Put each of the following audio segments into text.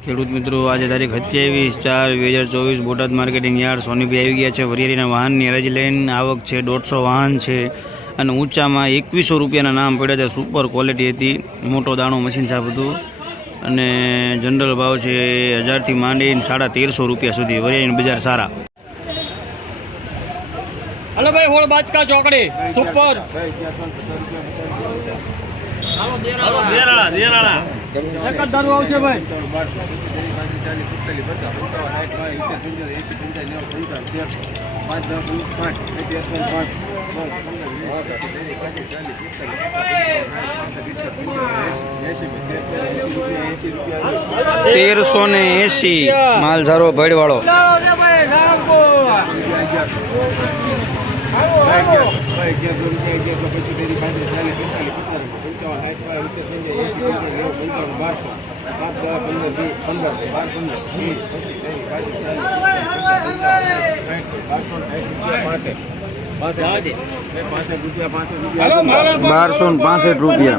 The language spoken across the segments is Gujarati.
ખેડૂત મિત્રો આજે તારીખ સત્યાવીસ ચાર બે હજાર ચોવીસ બોટાદ માર્કેટિંગ યાર્ડ સોનીભાઈ આવી ગયા છે. વરિયાળીના વાહનની હરાજી લઈને આવક છે દોઢસો વાહન છે અને ઊંચામાં એકવીસો રૂપિયાના નામ પડ્યા છે. સુપર ક્વોલિટી હતી મોટો દાણો મશીન સાફ હતું અને જનરલ ભાવ છે હજારથી માંડીને સાડા તેરસો રૂપિયા સુધી. વરિયાળીનું બજાર સારા. હલો ભાઈ હોળ બાચકા ચોકડી સુપર. તેરસો ને એસી માલ સારો ભેળવાળો બારસો ને પાસઠ રૂપિયા.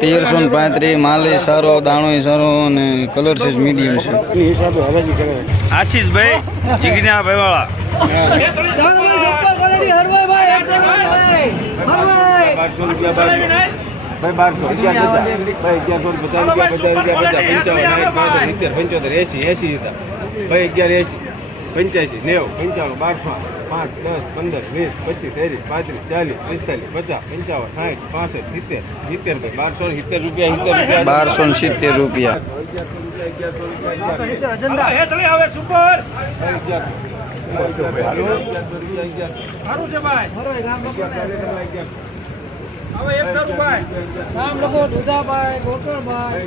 તેરસો ને પાંત્રીસ માલી સારો દાણો સારો અને કલર છે મીડિયમ છે. આશીષભાઈ ભાઈવાળા. ભાઈ બારસો અગિયાર પચાસ ભાઈ પચાસ રૂપિયા રૂપિયા પંચાવન પંચોતેર એસી એસી હતા ભાઈ અગિયાર એસી પંચ્યાસી નેવું પંચાવન બારસો. પાંચ દસ પંદર વીસ પચીસ ત્રીસ પાંત્રીસ ચાલીસ પિસ્તાલીસ પચાસ પંચાવન સાઠ પાસઠ સિત્તેર સિત્તેર ભાઈ બારસો સિત્તેર રૂપિયા સિત્તેર રૂપિયા બારસો ને સિત્તેર રૂપિયા. નામ લખો દુધાભાઈ ગોકળભાઈ.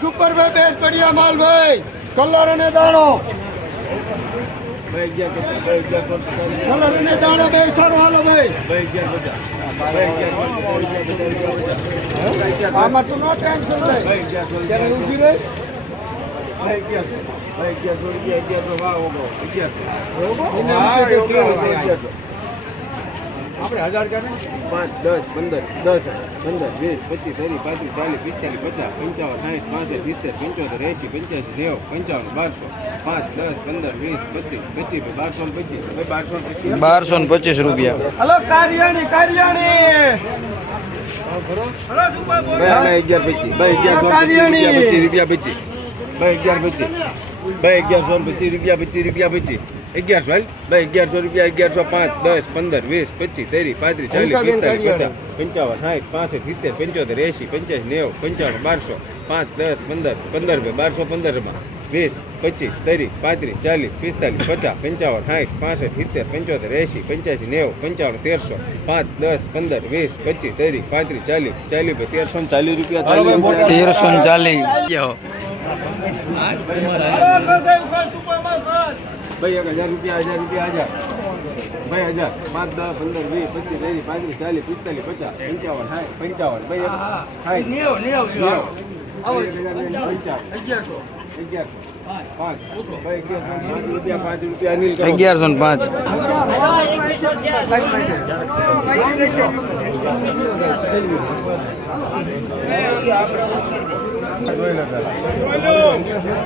સુપર ભાઈ બેન પડ્યા માલ ભાઈ કલર અને દાણો. કલર અને દાણો બે સારું હાલો ભાઈ. આમાં તો નો ટેન્શન ભાઈ ત્યારે ઊભી રહી. ભાઈ અગિયારસો અગિયારસો. તો અગિયારસો ભાવ ઓગો અગિયારસો હા, એવું કેવું છે આ? અગિયારસો આપણે હજાર કાઢે પાંચ દસ પંદર દસ પંદર વીસ પચીસ ત્રીસ પાંત્રીસ ચાલીસ પિસ્તાલીસ પચાસ પંચાવન સાઠ પાસઠ સિત્તેર પંચોતેર એંસી પંચ્યાસી નેવું પંચાવન બારસો. પાંચ દસ પંદર વીસ પચીસ પચીસ બારસો ને પચીસ. બારસો પચીસ. બારસો ને પચીસ રૂપિયા. હલો કાર્યાણી કાર્યાણી! ભાઈ અગિયાર પચીસ ભાઈ અગિયારસો ને પચીસ રૂપિયા પચીસ ભાઈ અગિયાર પચીસ. ભાઈ અગિયારસો પચીસ રૂપિયા પચીસ રૂપિયા પચીસ. અગિયારસો હાલ? ભાઈ અગિયારસો રૂપિયા અગિયારસો પાંચ દસ પંદર વીસ પચીસ ત્રીસ પાંત્રીસ ચાલીસ પિસ્તાલીસ પચાસ પંચાવન સાઠ પાસઠ સિત્તેર પંચોતેર એંસી પંચ્યાસી નેવું પંચાવન બારસો પાંચ દસ પંદર પંદર બે બારસો પંદરમાં વીસ પચીસ ત્રીસ પાંત્રીસ ચાલીસ પિસ્તાલીસ પચાસ પંચાવન સાઠ પાસઠ સિત્તેર પંચોતેર એંસી પંચ્યાસી નેવું પંચાવન તેરસો પાંચ દસ પંદર વીસ પચીસ ત્રીસ પાંત્રીસ ચાલીસ ચાલીસ ભાઈ તેરસો ને ચાલીસ રૂપિયા ચાલીસ રૂપિયા. તેરસો ને ચાલીસ. ભાઈ એક હજાર રૂપિયા હજાર રૂપિયા હજાર. ભાઈ હજાર. પાંચ દસ પંદર વીસ પચીસ ત્રીસ પાંત્રીસ ચાલીસ પિસ્તાલીસ પચાસ પંચાવન સાઠ પંચાવન ભાઈ સાઠ. નેવું નેવું પંચાવન. અગિયારસો. અગિયારસો. પાંચ. ભાઈ અગિયારસો પાંચ રૂપિયા પાંચ રૂપિયા અનિલ કરો. અગિયારસો ને પાંચ. આપણે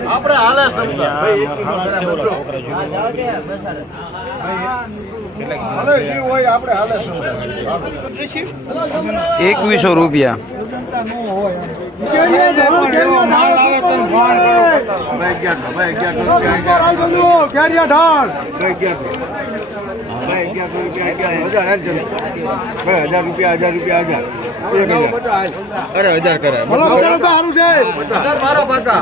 આપણે હાલે એકવીસો રૂપિયા. બે હજાર રૂપિયા હજાર રૂપિયા હજાર અરે હજાર કરે. સારું છે.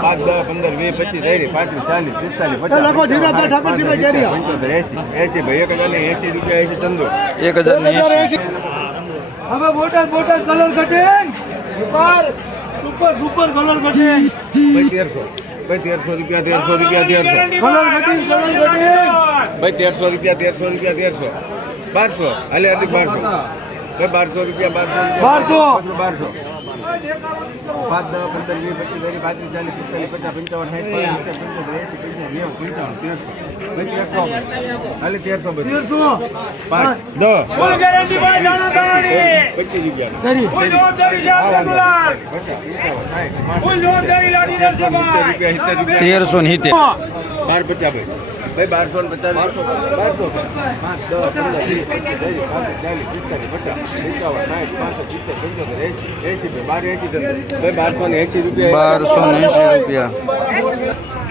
પાંચ દસ પંદર વીસ પચીસ ત્રીસ પાંત્રીસ ચાલીસ પિસ્તાલીસ. પંચોતેર એસી એસી ભાઈ એક હજાર ને એસી રૂપિયા એસી ચંદો. એક હજાર ને એંશી. હવે Botad Botad colour cutting super super super colour cutting ભાઈ તેરસો. ભાઈ તેરસો રૂપિયા તેરસો રૂપિયા તેરસો. કલર કટિંગ કલર કટિંગ ભાઈ તેરસો રૂપિયા તેરસો રૂપિયા તેરસો. બારસો. હાલે હતી બારસો. બારસો રૂપિયા બારસો બારસો. પાંચ દસ પંદર વીસ પચીસ ત્રીસ પાંત્રીસ ચાલીસ પિસ્તાલીસ પચાસ પંચાવન સાઠ પાંચ પંચોતેર એસી પંચાવન નેવું પંચાવન તેરસો. તેરસો હાલે તેરસો? તેરસો પાંચ દસ પચીસ રૂપિયા. તેરસો ને સિત્તેર. બાર પચાસ ભાઈ બારસો ને પચાસ બારસો બારસો. પાંચ દસ પંદર વીસ પચીસ ત્રીસ પાંત્રીસ ચાલીસ પિસ્તાલીસ પચાસ પંચાવન સાઠ પાસઠ સિત્તેર પંચોતેર એસી એસી ભાઈ બાર એસી ભાઈ બારસો ને એસી રૂપિયા. બારસો ને એંશી રૂપિયા.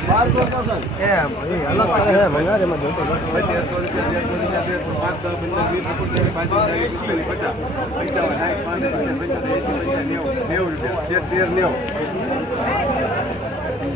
રૂપિયા રૂપિયા તેરસો પાંચ પંદર વીસ પચીસ પચાસ પંચાવન સાઠ એસી પંચાવન નેવું નેવું રૂપિયા. તેર તેર નેવું.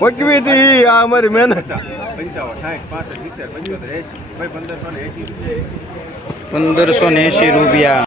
પકવી હતી આ અમારી મહેનત. પંદરસો ને એસી રૂપિયા.